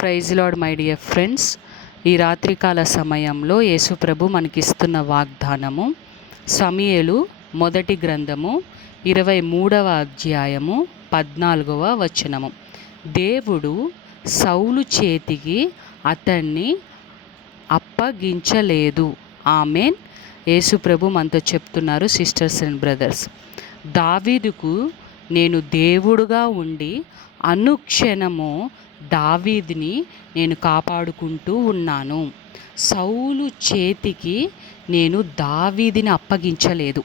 Praise Lord my dear friends. ఈ రాత్రికాల సమయంలో యేసుప్రభు మనకిస్తున్న వాగ్దానము సమూయేలు మొదటి గ్రంథము 23వ అధ్యాయము 14వ వచనము. దేవుడు సౌలు చేతికి అతన్ని అప్పగించలేదు. ఆమేన్. యేసుప్రభు మనతో చెప్తున్నారు, సిస్టర్స్ అండ్ బ్రదర్స్, దావీదుకు నేను దేవుడుగా ఉండి అనుక్షణము దావీదుని నేను కాపాడుకుంటూ ఉన్నాను. సౌలు చేతికి నేను దావీదుని అప్పగించలేదు.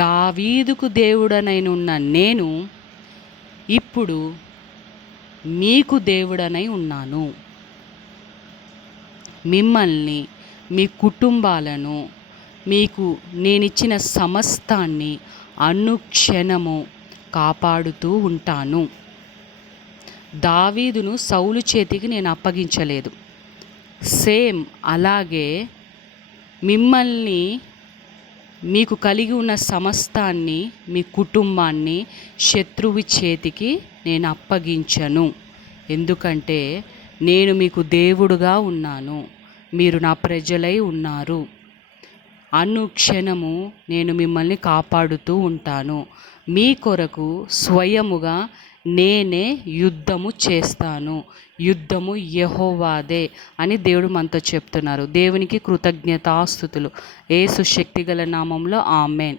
దావీదుకు దేవుడనైనున్న నేను ఇప్పుడు మీకు దేవుడనై ఉన్నాను. మిమ్మల్ని, మీ కుటుంబాలను, మీకు నేనిచ్చిన సమస్తాన్ని అనుక్షణము కాపాడుతూ ఉంటాను. దావీదును సౌలు చేతికి నేను అప్పగించలేదు. సేమ్ అలాగే మిమ్మల్ని, మీకు కలిగి ఉన్న సమస్తాన్ని, మీ కుటుంబాన్ని శత్రువు చేతికి నేను అప్పగించను. ఎందుకంటే నేను మీకు దేవుడుగా ఉన్నాను, మీరు నా ప్రజలై ఉన్నారు. అనుక్షణము నేను మిమ్మల్ని కాపాడుతూ ఉంటాను. మీ కొరకు స్వయముగా నేనే యుద్ధము చేస్తాను. యుద్ధము యెహోవాదే అని దేవుడు మనతో చెప్తున్నారు. దేవునికి కృతజ్ఞతాస్తుతులు. యేసు శక్తిగల నామంలో ఆమేన్.